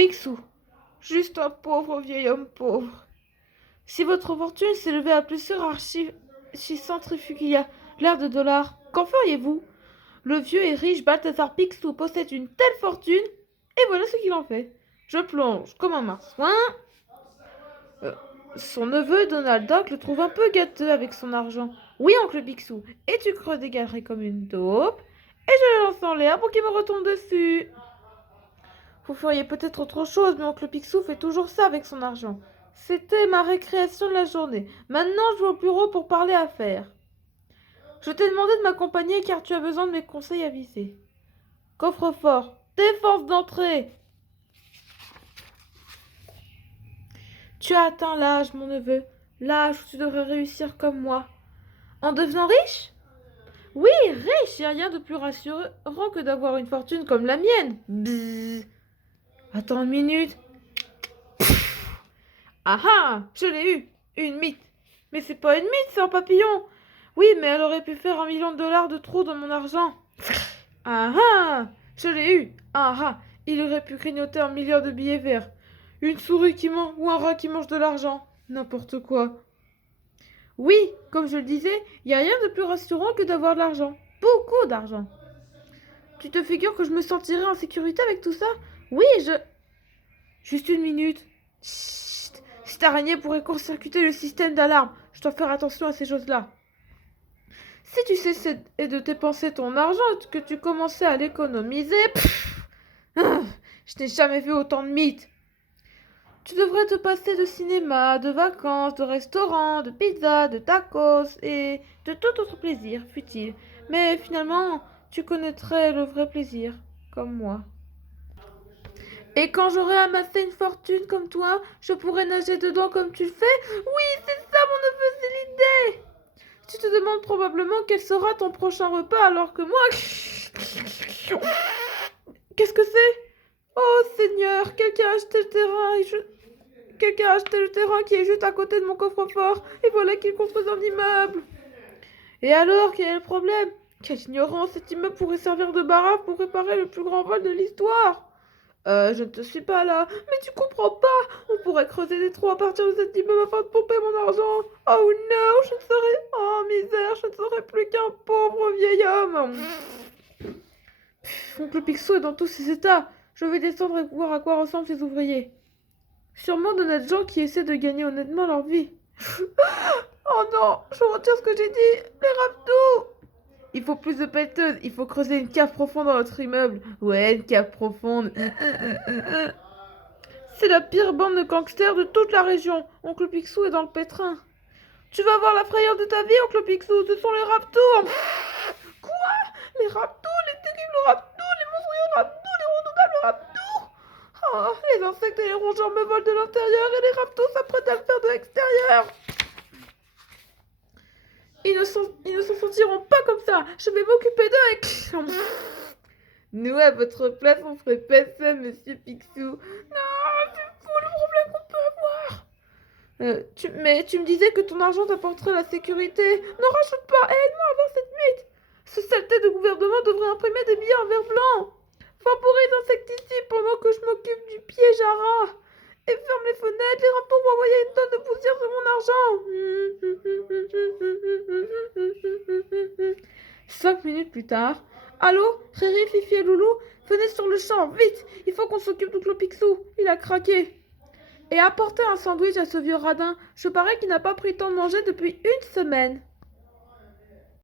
Picsou, juste un pauvre vieil homme pauvre. Si votre fortune s'élevait à plusieurs archicentrifugulaires de dollars, qu'en feriez-vous? Le vieux et riche Balthazar Picsou possède une telle fortune, et voilà ce qu'il en fait. Je plonge comme un marsouin. Euh, Son neveu Donald Duck le trouve un peu gâteux avec son argent. Oui, oncle Picsou, et tu creuses des galeries comme une taupe, et je le lance en l'air pour qu'il me retombe dessus. Vous feriez peut-être autre chose, mais oncle Picsou fait toujours ça avec son argent. C'était ma récréation de la journée. Maintenant, je vais au bureau pour parler affaires. Je t'ai demandé de m'accompagner car tu as besoin de mes conseils avisés. Coffre-fort, défense d'entrée. Tu as atteint l'âge, mon neveu. L'âge où tu devrais réussir comme moi. En devenant riche? Oui, riche, il n'y a rien de plus rassurant que d'avoir une fortune comme la mienne. Bzzz. Attends une minute. Ah ah, je l'ai eu, une mythe. Mais c'est pas une mythe, c'est un papillon. Oui, mais elle aurait pu faire 1 million de dollars de trop dans mon argent. Ah ah, je l'ai eu. Ah ah, il aurait pu grignoter 1 milliard de billets verts. Une souris qui mange ou un rat qui mange de l'argent. N'importe quoi. Oui, comme je le disais, il n'y a rien de plus rassurant que d'avoir de l'argent. Beaucoup d'argent. Tu te figures que je me sentirais en sécurité avec tout ça? Oui, je... Juste une minute. Chut. Cette araignée pourrait court-circuiter le système d'alarme. Je dois faire attention à ces choses-là. Si tu cessais de dépenser ton argent et que tu commençais à l'économiser, je n'ai jamais vu autant de mythes. Tu devrais te passer de cinéma, de vacances, de restaurants, de pizzas, de tacos et de tout autre plaisir futile. Mais finalement, tu connaîtrais le vrai plaisir, comme moi. Et quand j'aurai amassé une fortune comme toi, je pourrai nager dedans comme tu le fais? Oui, c'est ça mon neveu, c'est l'idée! Tu te demandes probablement quel sera ton prochain repas alors que moi... Qu'est-ce que c'est? Oh Seigneur, quelqu'un a acheté le terrain et quelqu'un a acheté le terrain qui est juste à côté de mon coffre-fort et voilà qu'il construit un immeuble. Et alors, quel est le problème? Quelle ignorance, cet immeuble pourrait servir de baraque pour réparer le plus grand vol de l'histoire. Je ne te suis pas là. Mais tu comprends pas. On pourrait creuser des trous à partir de cet immeuble afin de pomper mon argent. Oh non, je ne serai... Oh misère, je ne serai plus qu'un pauvre vieil homme. Oncle Picsou est dans tous ses états. Je vais descendre et voir à quoi ressemblent ces ouvriers. Sûrement d'honnêtes gens qui essaient de gagner honnêtement leur vie. Oh non, je retire ce que j'ai dit. Les raptous. Il faut plus de pelleteuses. Il faut creuser une cave profonde dans notre immeuble. Ouais, une cave profonde. C'est la pire bande de gangsters de toute la région. Oncle Picsou est dans le pétrin. Tu vas voir la frayeur de ta vie, Oncle Picsou. Ce sont les raptous. Quoi? Les raptous, les terribles raptous, les monstrueux raptous, les redoutables raptous. Oh, les insectes et les rongeurs me volent de l'intérieur et les raptous s'apprêtent à le faire de l'extérieur. Ils ne s'en sortiront pas comme ça. Je vais m'occuper d'eux et... Nous, à votre place, on ferait pas ça, monsieur Picsou. Non, c'est fou le problème qu'on peut avoir. Mais tu me disais que ton argent t'apporterait la sécurité. Ne rajoute pas, aide-moi à avoir cette mythe. Ce saleté de gouvernement devrait imprimer des billets en verre blanc. Vaporise insecticide pendant que je m'occupe du piège à rats. Et ferme les fenêtres, les raptors vont envoyer une tonne de poussière sur mon argent. 5 minutes plus tard. Allô, Riri, Fifi et Loulou, venez sur le champ, vite. Il faut qu'on s'occupe d'Oncle Picsou. Il a craqué. Et apportez un sandwich à ce vieux radin. Je parie qu'il n'a pas pris le temps de manger depuis une semaine.